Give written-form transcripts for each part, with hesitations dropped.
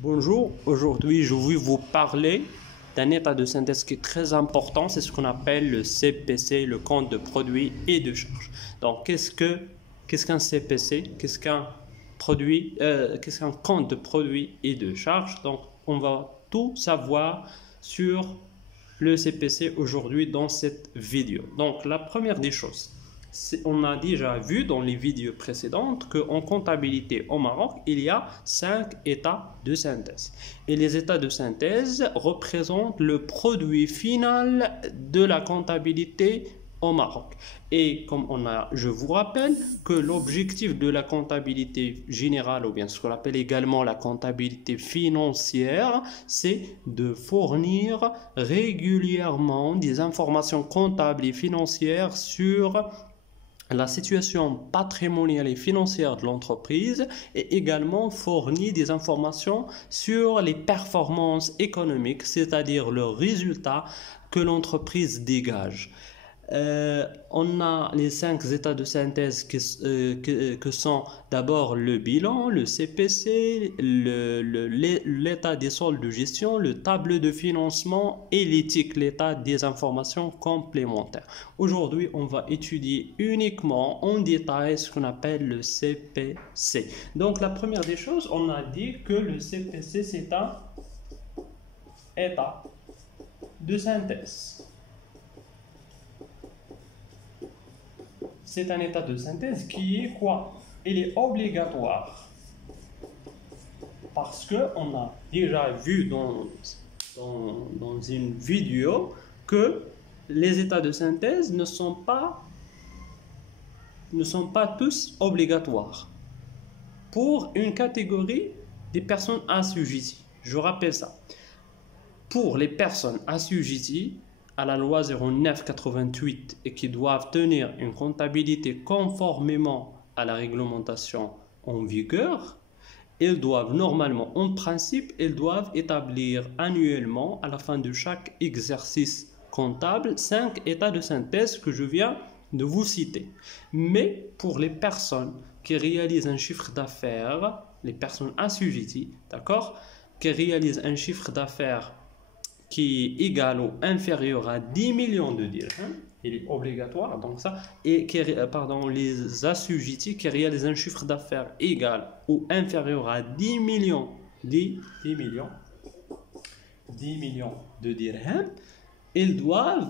Bonjour, aujourd'hui je vais vous parler d'un état de synthèse qui est très important, c'est ce qu'on appelle le CPC, le compte de produits et de charges. Donc qu'est-ce qu'un CPC? Qu'est-ce qu'un compte de produits et de charges? Donc on va tout savoir sur le CPC aujourd'hui dans cette vidéo. Donc la première des choses, on a déjà vu dans les vidéos précédentes qu'en comptabilité au Maroc, il y a 5 états de synthèse. Et les états de synthèse représentent le produit final de la comptabilité au Maroc. Et je vous rappelle que l'objectif de la comptabilité générale, ou bien ce qu'on appelle également la comptabilité financière, c'est de fournir régulièrement des informations comptables et financières sur la situation patrimoniale et financière de l'entreprise et également fournir des informations sur les performances économiques, c'est-à-dire le résultat que l'entreprise dégage. On a les 5 états de synthèse que sont d'abord le bilan, le CPC, l'état des soldes de gestion, le tableau de financement et l'éthique, l'état des informations complémentaires. Aujourd'hui, on va étudier uniquement en détail ce qu'on appelle le CPC. Donc, la première des choses, on a dit que le CPC, c'est un état de synthèse. C'est un état de synthèse qui est quoi? Il est obligatoire. Parce qu'on a déjà vu dans une vidéo que les états de synthèse ne sont pas tous obligatoires pour une catégorie des personnes assujetties. Je rappelle ça. Pour les personnes assujetties à la loi 09/88 et qui doivent tenir une comptabilité conformément à la réglementation en vigueur, ils doivent normalement, en principe, ils doivent établir annuellement, à la fin de chaque exercice comptable, 5 états de synthèse que je viens de vous citer. Mais pour les personnes qui réalisent un chiffre d'affaires, les personnes assujetties, d'accord, qui réalisent un chiffre d'affaires qui est égal ou inférieur à 10 millions de dirhams, il est obligatoire, donc ça, et les assujettis qui réalisent un chiffre d'affaires égal ou inférieur à 10 millions de dirhams, ils doivent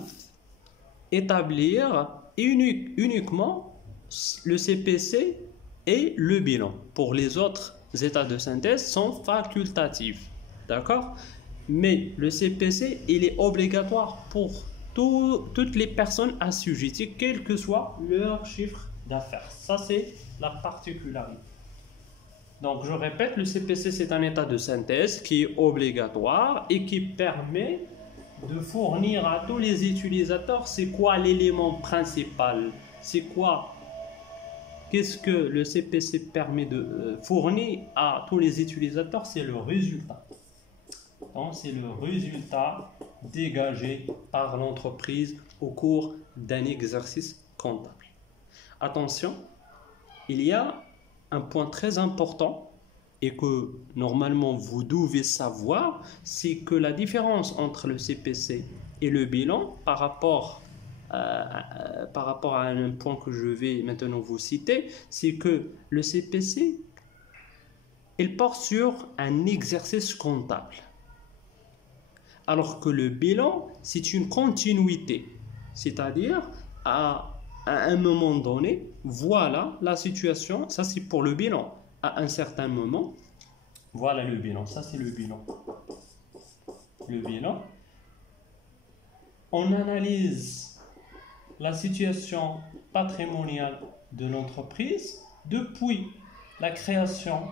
établir uniquement le CPC et le bilan. Pour les autres états de synthèse sont facultatifs, d'accord? Mais le CPC, il est obligatoire pour toutes les personnes assujetties, quel que soit leur chiffre d'affaires. Ça, c'est la particularité. Donc, je répète, le CPC, c'est un état de synthèse qui est obligatoire et qui permet de fournir à tous les utilisateurs, c'est quoi l'élément principal? C'est quoi? Qu'est-ce que le CPC permet de fournir à tous les utilisateurs? C'est le résultat. Donc, c'est le résultat dégagé par l'entreprise au cours d'un exercice comptable. Attention, il y a un point très important et que normalement vous devez savoir, c'est que la différence entre le CPC et le bilan par rapport à un point que je vais maintenant vous citer, c'est que le CPC, il porte sur un exercice comptable. Alors que le bilan, c'est une continuité. C'est-à-dire, à un moment donné, voilà la situation. Ça, c'est pour le bilan. À un certain moment, voilà le bilan. Ça, c'est le bilan. Le bilan. On analyse la situation patrimoniale de l'entreprise depuis la création,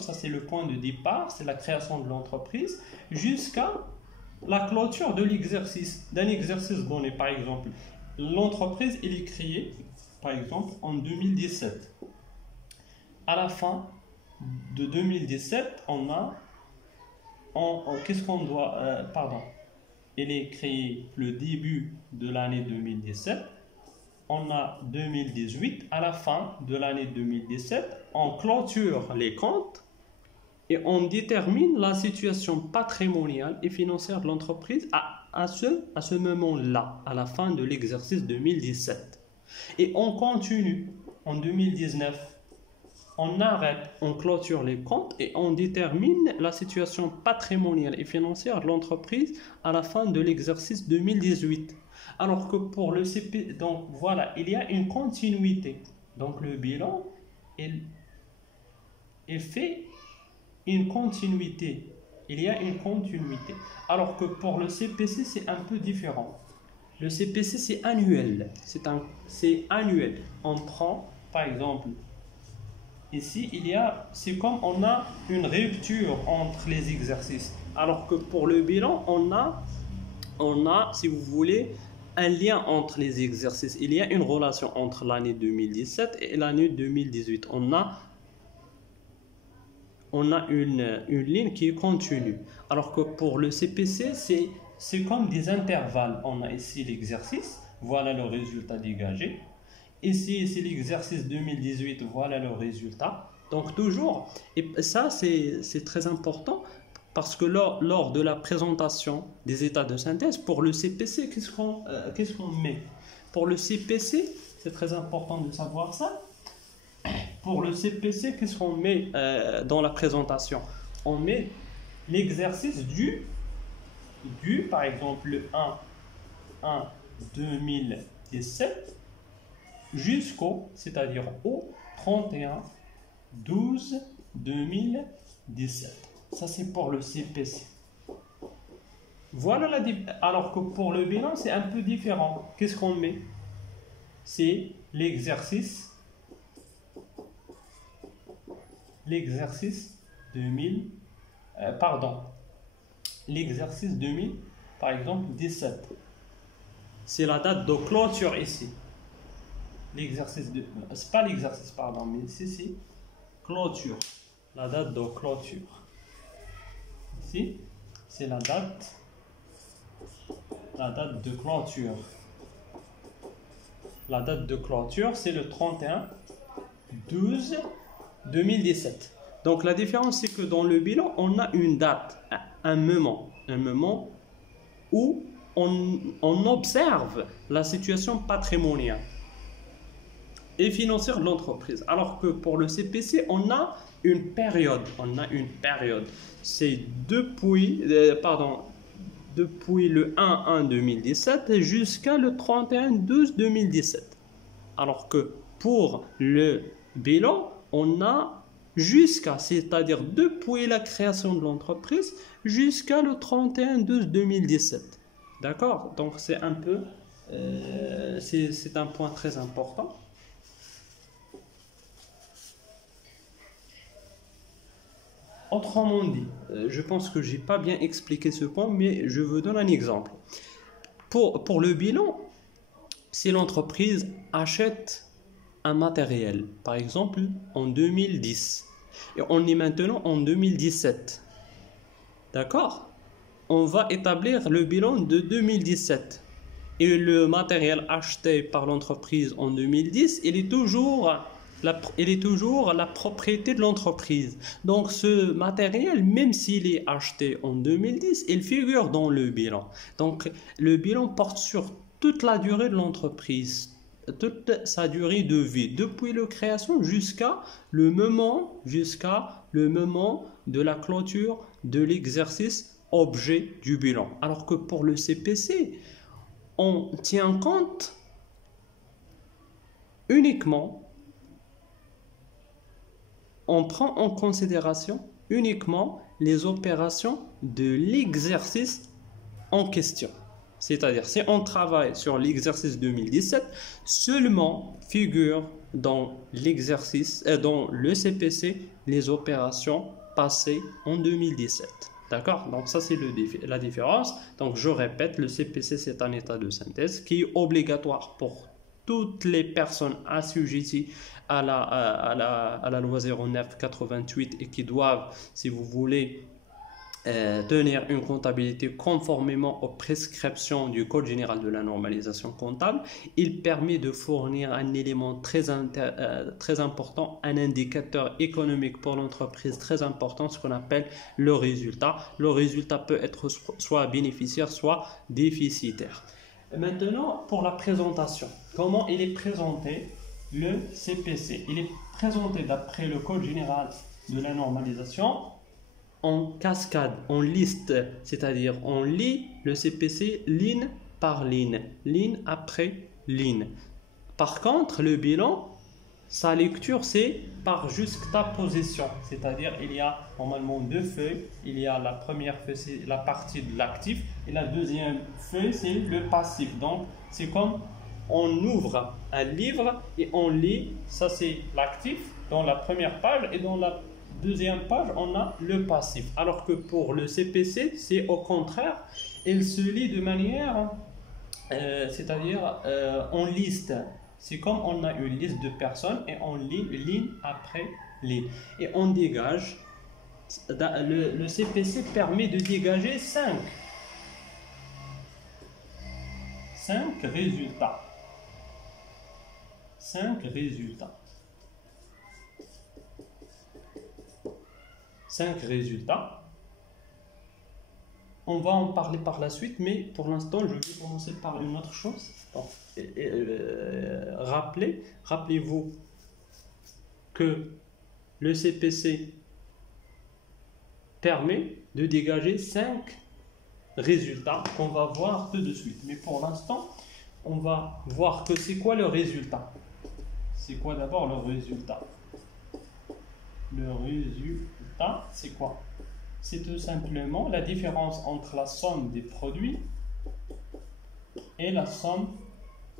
ça c'est le point de départ, c'est la création de l'entreprise, jusqu'à la clôture de d'un exercice donné. Par exemple, l'entreprise elle est créée, par exemple, en 2017. À la fin de 2017, qu'est-ce qu'on doit, elle est créée le début de l'année 2017. On a 2018, à la fin de l'année 2017, on clôture les comptes et on détermine la situation patrimoniale et financière de l'entreprise à ce moment-là, à la fin de l'exercice 2017. Et on continue en 2019. On arrête, on clôture les comptes et on détermine la situation patrimoniale et financière de l'entreprise à la fin de l'exercice 2018. Alors que pour le CP, donc voilà, il y a une continuité. Donc le bilan, il fait une continuité. Il y a une continuité. Alors que pour le CPC, c'est un peu différent. Le CPC, c'est annuel. C'est annuel. On prend, par exemple, ici, c'est comme on a une rupture entre les exercices. Alors que pour le bilan, on a, si vous voulez, un lien entre les exercices. Il y a une relation entre l'année 2017 et l'année 2018. On a une ligne qui est continue. Alors que pour le CPC, c'est comme des intervalles. On a ici l'exercice, voilà le résultat dégagé. Ici, c'est l'exercice 2018, voilà le résultat. Donc toujours, et ça c'est très important parce que lors de la présentation des états de synthèse, pour le CPC, qu'est-ce qu'on met? Pour le CPC, c'est très important de savoir ça. Pour le CPC, qu'est-ce qu'on met dans la présentation? On met l'exercice du, par exemple, le 1 2017 jusqu'au, c'est-à-dire au 31/12/2017. Ça, c'est pour le CPC. Voilà alors que pour le bilan, c'est un peu différent. Qu'est-ce qu'on met? C'est l'exercice 2000, l'exercice 2000, par exemple, 17. C'est la date de clôture ici. L'exercice de... C'est pas l'exercice, pardon, mais ici, c'est clôture. La date de clôture. Ici, c'est la date de clôture. La date de clôture, c'est le 31/12/2017. Donc la différence, c'est que dans le bilan, on a une date, un moment où on observe la situation patrimoniale et financière de l'entreprise. Alors que pour le CPC, on a une période. C'est depuis le 1/1/2017 jusqu'à le 31/12/2017. Alors que pour le bilan, on a c'est-à-dire depuis la création de l'entreprise jusqu'à le 31/12/2017. D'accord? Donc c'est un peu, c'est un point très important. Autrement dit, je pense que j'ai pas bien expliqué ce point, mais je vous donne un exemple. Pour le bilan, si l'entreprise achète un matériel, par exemple en 2010, et on est maintenant en 2017, d'accord? On va établir le bilan de 2017. Et le matériel acheté par l'entreprise en 2010, il est toujours la propriété de l'entreprise. Donc ce matériel, même s'il est acheté en 2010, il figure dans le bilan. Donc le bilan porte sur toute la durée de l'entreprise, toute sa durée de vie, depuis la création jusqu'à le moment de la clôture de l'exercice objet du bilan. Alors que pour le CPC, on tient compte uniquement, on prend en considération uniquement les opérations de l'exercice en question. C'est-à-dire, si on travaille sur l'exercice 2017, seulement figure dans l'exercice, dans le CPC, les opérations passées en 2017. D'accord? Donc ça, c'est la différence. Donc je répète, le CPC, c'est un état de synthèse qui est obligatoire pour toutes les personnes assujetties à la loi 09/88 et qui doivent, si vous voulez, tenir une comptabilité conformément aux prescriptions du Code général de la normalisation comptable. Il permet de fournir un élément très important, un indicateur économique pour l'entreprise très important, ce qu'on appelle le résultat. Le résultat peut être soit bénéficiaire, soit déficitaire. Et maintenant, pour la présentation, comment il est présenté le CPC? Il est présenté d'après le Code général de la normalisation en cascade, en liste, c'est-à-dire on lit le CPC ligne par ligne, ligne après ligne. Par contre, le bilan, sa lecture, c'est par juxtaposition, c'est-à-dire il y a normalement deux feuilles. Il y a la première feuille, c'est la partie de l'actif, et la deuxième feuille, c'est le passif. Donc, c'est comme on ouvre un livre et on lit, ça c'est l'actif dans la première page, et dans la deuxième page, on a le passif. Alors que pour le CPC, c'est au contraire, il se lit de manière, c'est-à-dire en liste. C'est comme on a une liste de personnes et on lit ligne après ligne. Et on dégage, le CPC permet de dégager 5 résultats. 5 résultats. 5 résultats. On va en parler par la suite, mais pour l'instant, je vais commencer par une autre chose. Donc, rappelez-vous que le CPC permet de dégager 5 résultats qu'on va voir tout de suite. Mais pour l'instant, on va voir que c'est quoi le résultat. C'est quoi d'abord le résultat? Le résultat, c'est quoi? C'est tout simplement la différence entre la somme des produits et la somme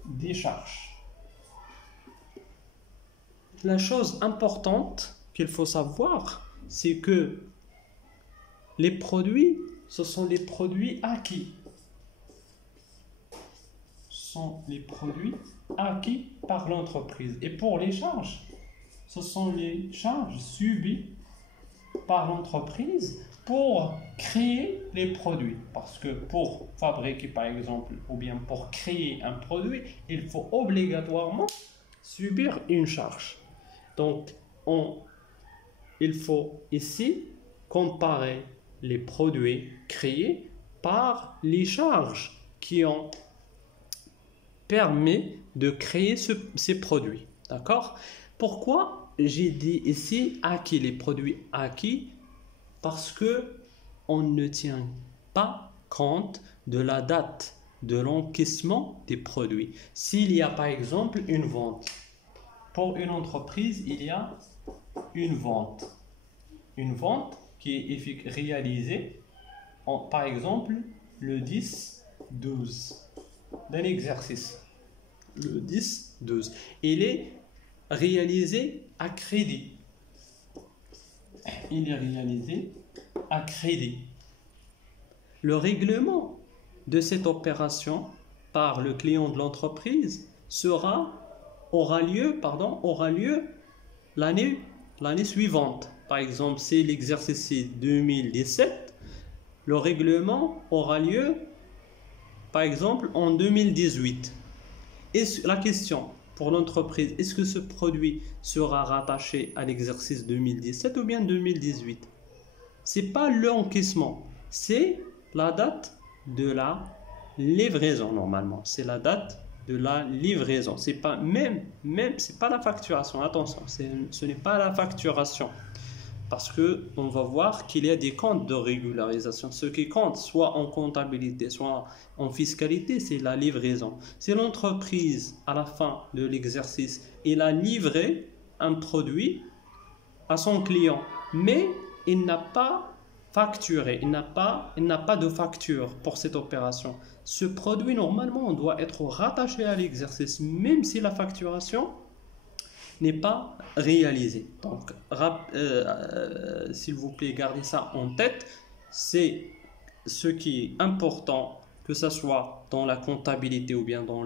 des charges. La chose importante qu'il faut savoir, c'est que les produits, ce sont les produits acquis. Ce sont les produits acquis par l'entreprise. Et pour les charges, ce sont les charges subies par l'entreprise pour créer les produits. Parce que pour fabriquer par exemple, ou bien pour créer un produit, il faut obligatoirement subir une charge. Donc, il faut ici comparer les produits créés par les charges qui ont permis de créer ces produits. D'accord? Pourquoi j'ai dit ici acquis, les produits acquis? Parce que on ne tient pas compte de la date de l'encaissement des produits. S'il y a par exemple une vente, pour une entreprise, il y a une vente qui est réalisée par exemple le 10-12 d'un exercice. Le 10-12. Il est réalisé à crédit. Il est réalisé à crédit. Le règlement de cette opération par le client de l'entreprise aura lieu l'année suivante. Par exemple, si l'exercice est 2017, le règlement aura lieu par exemple en 2018. Et la question pour l'entreprise, est-ce que ce produit sera rattaché à l'exercice 2017 ou bien 2018? Ce n'est pas l'encaissement, c'est la date de la livraison normalement. C'est la date de la livraison. C'est pas c'est pas la facturation. Attention, ce n'est pas la facturation. Parce que on va voir qu'il y a des comptes de régularisation. Ce qui compte, soit en comptabilité, soit en fiscalité, c'est la livraison. C'est l'entreprise, à la fin de l'exercice, il a livré un produit à son client, mais il n'a pas facturé, il n'a pas de facture pour cette opération. Ce produit, normalement, on doit être rattaché à l'exercice, même si la facturation n'est pas réalisé. Donc, s'il vous plaît, gardez ça en tête. C'est ce qui est important, que ce soit dans la comptabilité ou bien dans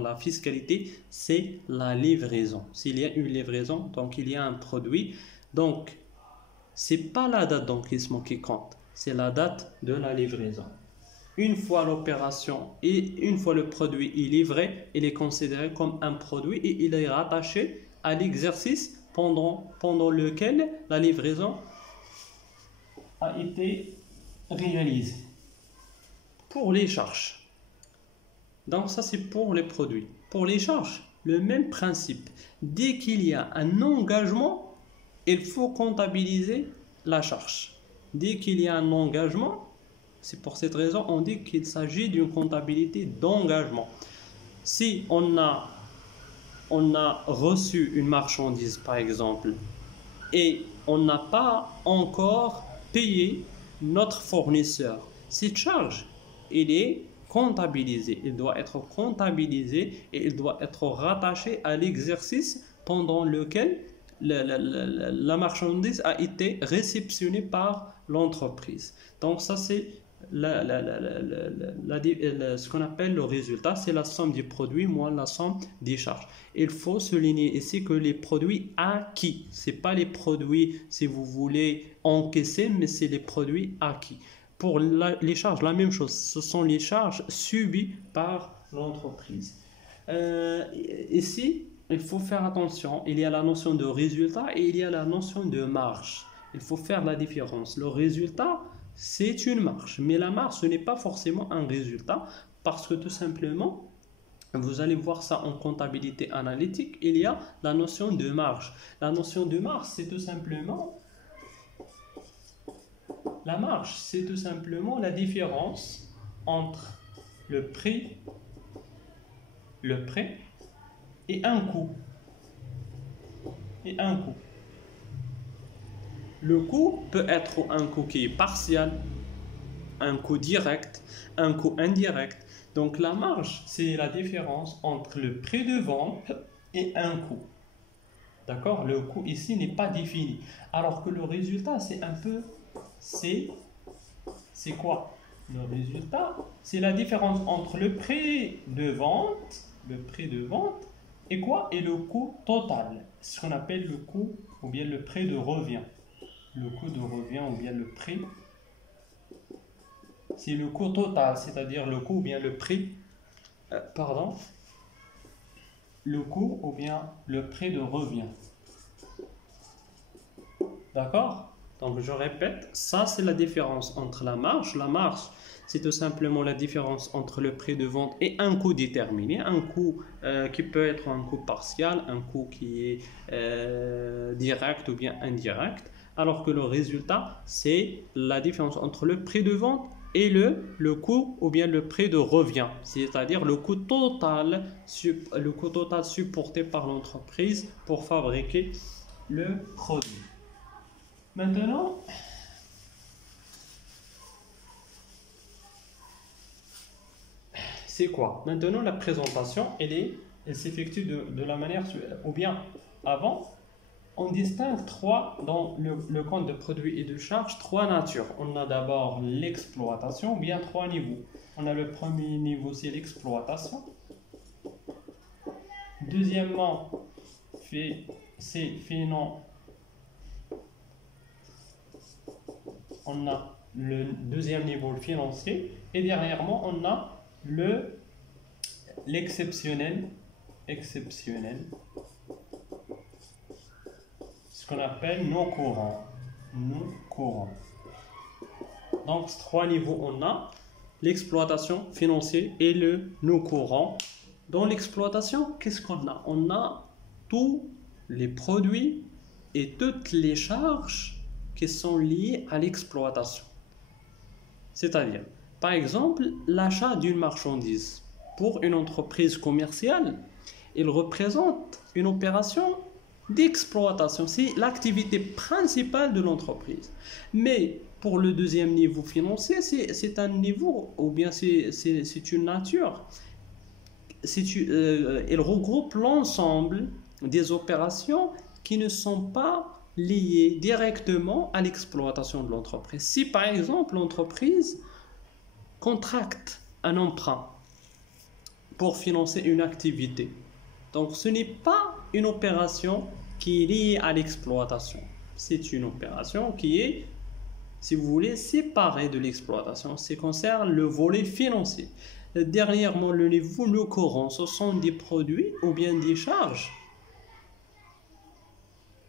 la fiscalité, c'est la livraison. S'il y a une livraison, donc il y a un produit. Donc, c'est pas la date d'encaissement qui compte. c'est la date de la livraison. Une fois l'opération et une fois le produit est livré, il est considéré comme un produit et il est rattaché à l'exercice pendant lequel la livraison a été réalisée. Pour les charges, donc ça c'est pour les produits. Pour les charges, le même principe. Dès qu'il y a un engagement, il faut comptabiliser la charge. Dès qu'il y a un engagement, c'est pour cette raison on dit qu'il s'agit d'une comptabilité d'engagement. Si on a reçu une marchandise par exemple et on n'a pas encore payé notre fournisseur, cette charge, il est comptabilisé, il doit être comptabilisé et il doit être rattaché à l'exercice pendant lequel la marchandise a été réceptionnée par l'entreprise. Donc ça c'est ce qu'on appelle le résultat, c'est la somme des produits moins la somme des charges. Il faut souligner ici que les produits acquis, ce n'est pas les produits, si vous voulez, encaissés, mais c'est les produits acquis. Pour les charges, la même chose, ce sont les charges subies par l'entreprise. Ici, il faut faire attention, il y a la notion de résultat et il y a la notion de marge. Il faut faire la différence. Le résultat, c'est une marge, mais la marge, ce n'est pas forcément un résultat parce que tout simplement, vous allez voir ça en comptabilité analytique, il y a la notion de marge. La notion de marge, c'est tout simplement la différence entre le prix et un coût. Le coût peut être un coût qui est partiel, un coût direct, un coût indirect. Donc la marge, c'est la différence entre le prix de vente et un coût. D'accord? Le coût ici n'est pas défini. Alors que le résultat, c'est un peu... C'est quoi? Le résultat, c'est la différence entre le prix de vente et quoi? Et le coût total. Ce qu'on appelle le coût ou bien le prix de revient. Le coût de revient ou bien le prix, c'est le coût total, c'est-à-dire le coût ou bien le prix, le coût ou bien le prix de revient. D'accord? Donc je répète, ça c'est la différence entre la marge. La marge, c'est tout simplement la différence entre le prix de vente et un coût déterminé. Un coût qui peut être un coût partiel, un coût qui est direct ou bien indirect. Alors que le résultat, c'est la différence entre le prix de vente et le coût ou bien le prix de revient, c'est-à-dire le coût total supporté par l'entreprise pour fabriquer le produit. Maintenant, c'est quoi? Maintenant, la présentation, elle s'effectue de la manière, ou bien avant, on distingue dans le compte de produits et de charges, trois natures. On a d'abord l'exploitation, ou bien trois niveaux. On a le premier niveau, c'est l'exploitation. Deuxièmement, on a le deuxième niveau, le financier. Et dernièrement, on a l'exceptionnel. Ce qu'on appelle non courant. Donc, trois niveaux, on a l'exploitation financière et le non courant. Dans l'exploitation, qu'est-ce qu'on a? On a tous les produits et toutes les charges qui sont liées à l'exploitation. C'est-à-dire, par exemple, l'achat d'une marchandise. Pour une entreprise commerciale, il représente une opération d'exploitation. C'est l'activité principale de l'entreprise. Mais pour le deuxième niveau financier, c'est un niveau, ou bien c'est une nature. Il regroupe l'ensemble des opérations qui ne sont pas liées directement à l'exploitation de l'entreprise. Si par exemple l'entreprise contracte un emprunt pour financer une activité, donc ce n'est pas une opération qui est liée à l'exploitation. C'est une opération qui est si vous voulez, séparé de l'exploitation. Ce qui concerne le volet financier. Dernièrement, le niveau no courant, ce sont des produits ou bien des charges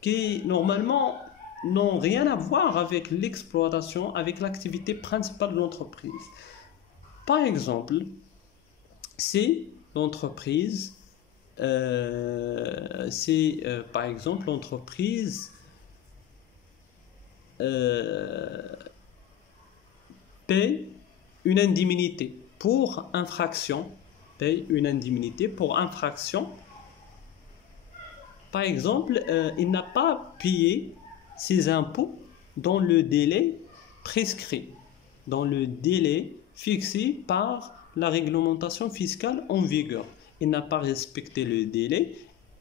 qui normalement n'ont rien à voir avec l'exploitation, avec l'activité principale de l'entreprise. Par exemple, si l'entreprise par exemple l'entreprise paye une indemnité pour infraction, par exemple, il n'a pas payé ses impôts dans le délai prescrit, dans le délai fixé par la réglementation fiscale en vigueur. Il n'a pas respecté le délai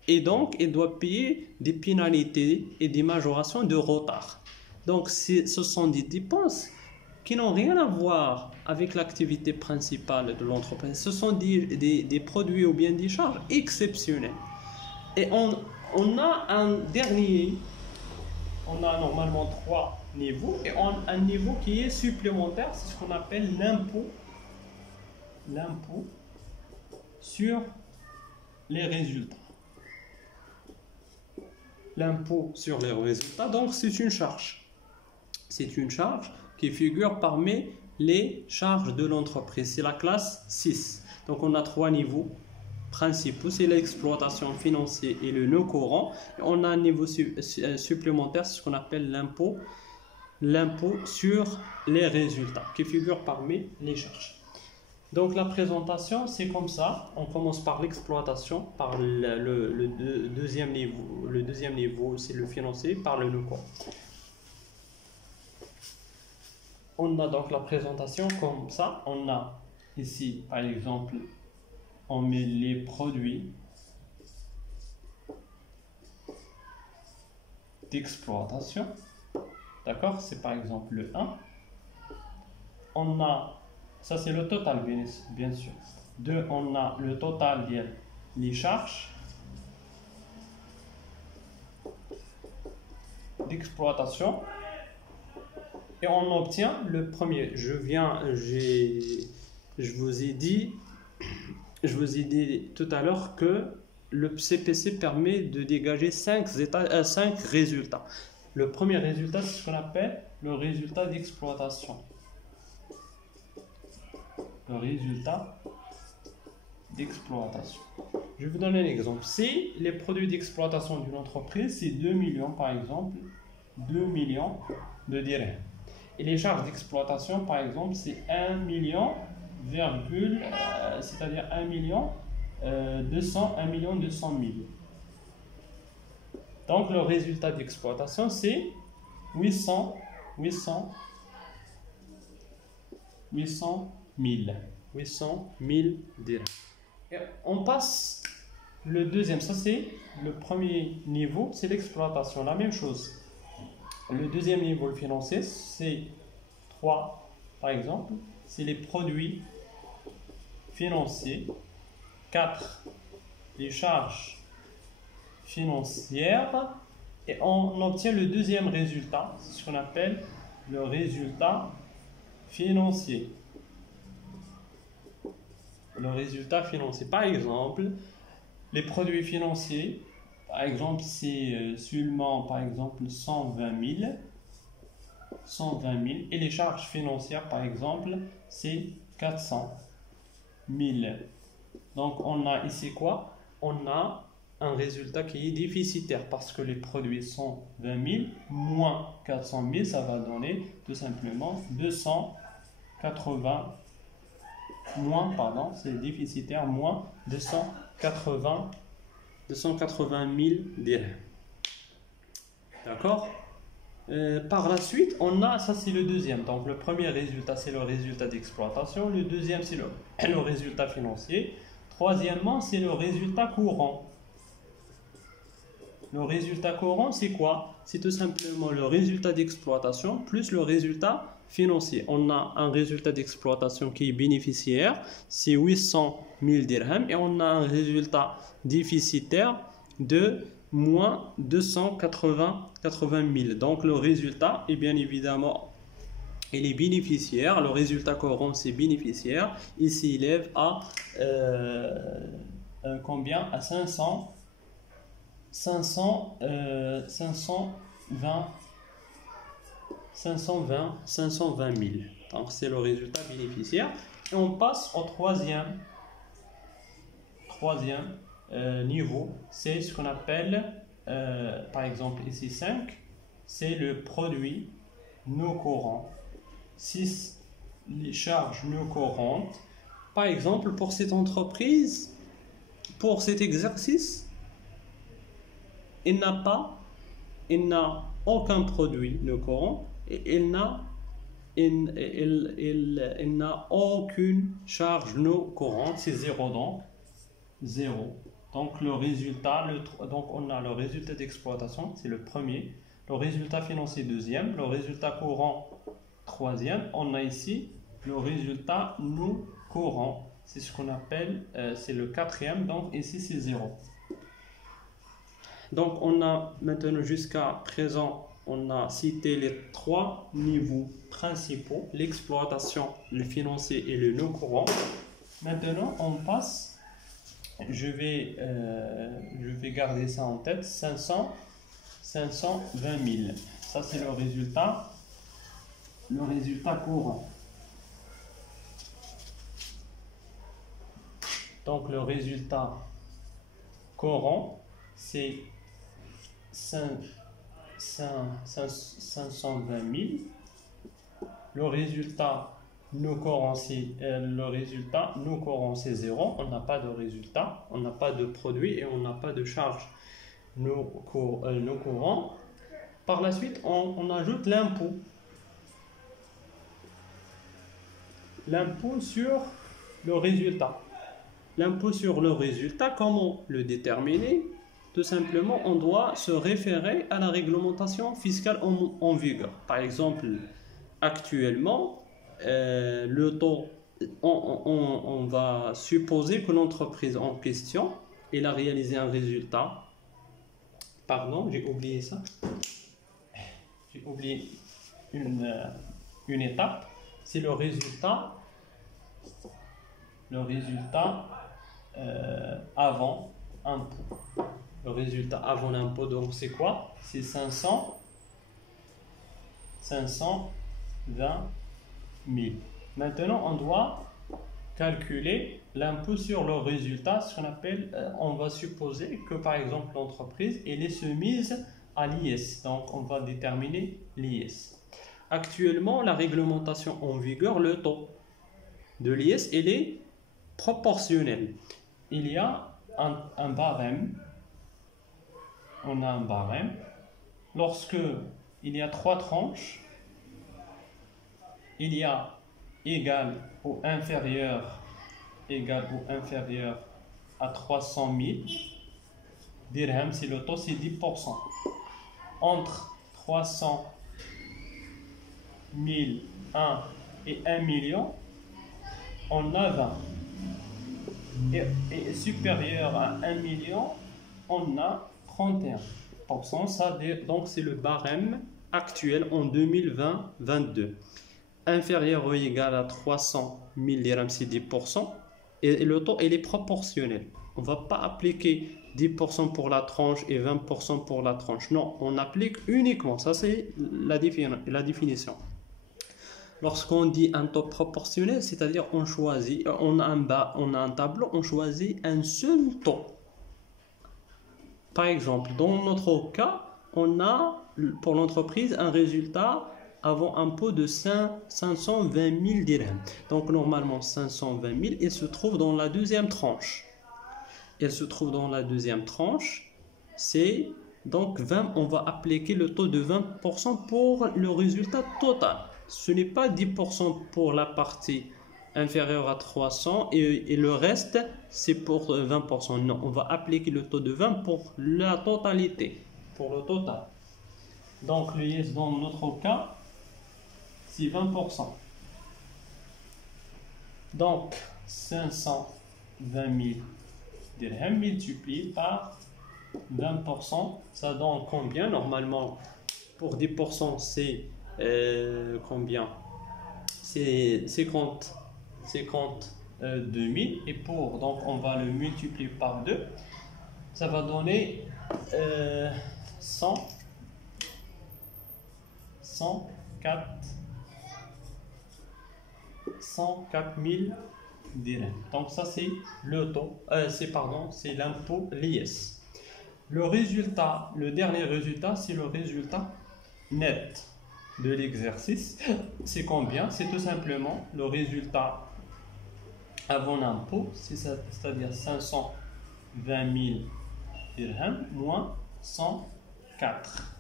et donc il doit payer des pénalités et des majorations de retard. Donc ce sont des dépenses qui n'ont rien à voir avec l'activité principale de l'entreprise. Ce sont des produits ou bien des charges exceptionnelles. Et on a un dernier, on a normalement 3 niveaux et on a un niveau qui est supplémentaire, c'est ce qu'on appelle l'impôt sur les résultats. L'impôt sur les résultats, donc c'est une charge. C'est une charge qui figure parmi les charges de l'entreprise. C'est la classe 6. Donc on a 3 niveaux principaux, c'est l'exploitation financière et le non courant. Et on a un niveau supplémentaire, c'est ce qu'on appelle l'impôt sur les résultats, qui figure parmi les charges. Donc la présentation, c'est comme ça. On commence par l'exploitation, par le deuxième niveau. Le deuxième niveau, c'est le financier, par le non courant. On a donc la présentation comme ça. On a ici, par exemple, on met les produits d'exploitation. D'accord? C'est par exemple le 1. On a, ça c'est le total bien sûr. 2, on a le total des charges d'exploitation. Et on obtient le premier. Je vous ai dit tout à l'heure que le CPC permet de dégager 5 résultats. Le premier résultat, c'est ce qu'on appelle le résultat d'exploitation. Le résultat d'exploitation. Je vais vous donner un exemple. Si les produits d'exploitation d'une entreprise, c'est 2 millions par exemple, 2 millions de dirhams. Et les charges d'exploitation, par exemple, c'est 1 million, c'est-à-dire 1 million 200 000. Donc le résultat d'exploitation, c'est 800 000 dirhams. Et on passe le deuxième, ça c'est le premier niveau, c'est l'exploitation, la même chose. Le deuxième niveau, le financier, c'est 3, par exemple, c'est les produits financiers. 4, les charges financières. Et on obtient le deuxième résultat, c'est ce qu'on appelle le résultat financier. Le résultat financier. Par exemple, les produits financiers, par exemple, c'est seulement, par exemple, 120 000. Et les charges financières, par exemple, c'est 400 000. Donc, on a ici quoi? On a un résultat qui est déficitaire parce que les produits sont 20 000 moins 400 000, ça va donner tout simplement 280 c'est déficitaire, moins 280 000 dirhams. D'accord? Par la suite, on a, ça c'est le deuxième. Donc le premier résultat, c'est le résultat d'exploitation. Le deuxième, c'est le résultat financier. Troisièmement, c'est le résultat courant. Le résultat courant, c'est quoi? C'est tout simplement le résultat d'exploitation plus le résultat financier. On a un résultat d'exploitation qui est bénéficiaire, c'est 800 000 dirhams. Et on a un résultat déficitaire de moins 280 000. Donc le résultat est bien évidemment Et les bénéficiaires, le résultat courant, c'est bénéficiaire. Il s'élève à combien? À 520 000. Donc, c'est le résultat bénéficiaire. Et on passe au troisième niveau. C'est ce qu'on appelle, par exemple, ici 5, c'est le produit non courant. 6, les charges non courantes. Par exemple, pour cette entreprise, pour cet exercice, il n'a aucun produit non courant et il n'a aucune charge non courante, c'est 0 donc 0. Donc le résultat, donc on a le résultat d'exploitation, c'est le premier, le résultat financier deuxième, le résultat courant troisième, on a ici le résultat non courant, c'est ce qu'on appelle, c'est le quatrième, donc ici c'est 0. Donc on a maintenant jusqu'à présent, on a cité les 3 niveaux principaux, l'exploitation, le financier et le non courant. Maintenant on passe, je vais garder ça en tête, 520 000. Ça c'est le résultat courant. Donc le résultat courant, c'est 520 000. Le résultat non courant, c'est 0. On n'a pas de résultat, on n'a pas de produit et on n'a pas de charge non courant. Par la suite, on ajoute l'impôt. L'impôt sur le résultat. L'impôt sur le résultat, comment le déterminer? Tout simplement, on doit se référer à la réglementation fiscale en vigueur. Par exemple, actuellement, le taux, on va supposer que l'entreprise en question, elle a réalisé un résultat. Pardon, j'ai oublié ça. J'ai oublié une étape. C'est le résultat avant impôt. Le résultat avant l'impôt, donc c'est quoi? C'est 520 000. Maintenant, on doit calculer l'impôt sur le résultat, ce qu'on appelle, on va supposer que par exemple l'entreprise elle est soumise à l'IS, donc on va déterminer l'IS. Actuellement, la réglementation en vigueur, le taux de l'IS, elle est proportionnel. Il y a un barème. On a un barème. Lorsque il y a 3 tranches, il y a égal ou inférieur à 300 000 dirhams, c'est le taux, c'est 10%. Entre 300 000, 1 et 1 million, on a 20. Et supérieur à 1 million, on a 31%. Ça, donc c'est le barème actuel en 2020-22. Inférieur ou égal à 300 000 dirhams, c'est 10%. Et le taux, il est proportionnel. On ne va pas appliquer 10% pour la tranche et 20% pour la tranche. Non, on applique uniquement. Ça, c'est la définition. Lorsqu'on dit un taux proportionnel, c'est-à-dire on choisit, on a un tableau, on choisit un seul taux. Par exemple, dans notre cas, on a pour l'entreprise un résultat avant impôt de 520 000 dirhams. Donc normalement 520 000, il se trouve dans la deuxième tranche. C'est donc 20, on va appliquer le taux de 20% pour le résultat total. Ce n'est pas 10% pour la partie inférieure à 300 et le reste c'est pour 20%. Non, on va appliquer le taux de 20 pour la totalité, pour le total. Donc le yes dans notre cas, c'est 20%. Donc 520 000 dirhams multiplié par 20%, ça donne combien? Normalement, pour 10%, c'est combien? c'est 52 000 et donc on va le multiplier par 2, ça va donner 104 000 dirhams. Donc ça c'est le taux, c'est l'impôt l'IS. Le résultat, le dernier résultat, c'est le résultat net de l'exercice. C'est combien? C'est tout simplement le résultat avant l'impôt, c'est-à-dire 520 000 dirhams moins 104.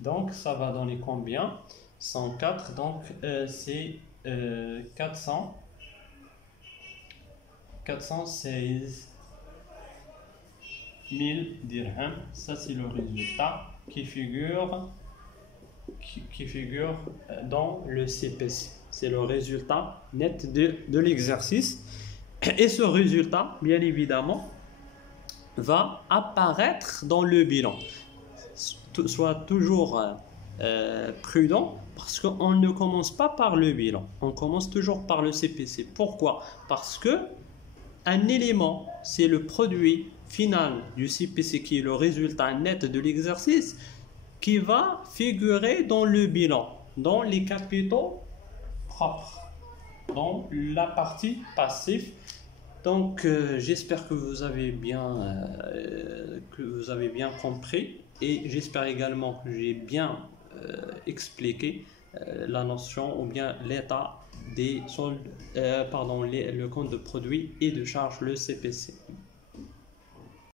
Donc ça va donner combien? 104, donc c'est 416 000 dirhams. Ça c'est le résultat qui figure dans le CPC. C'est le résultat net de l'exercice. Et ce résultat, bien évidemment, va apparaître dans le bilan. Sois toujours prudent, parce qu'on ne commence pas par le bilan, on commence toujours par le CPC. Pourquoi? Parce que un élément, c'est le produit final du CPC qui est le résultat net de l'exercice qui va figurer dans le bilan, dans les capitaux propres, dans la partie passive. Donc j'espère que vous avez bien compris, et j'espère également que j'ai bien expliqué la notion ou bien l'état des soldes, le compte de produits et de charges, le CPC.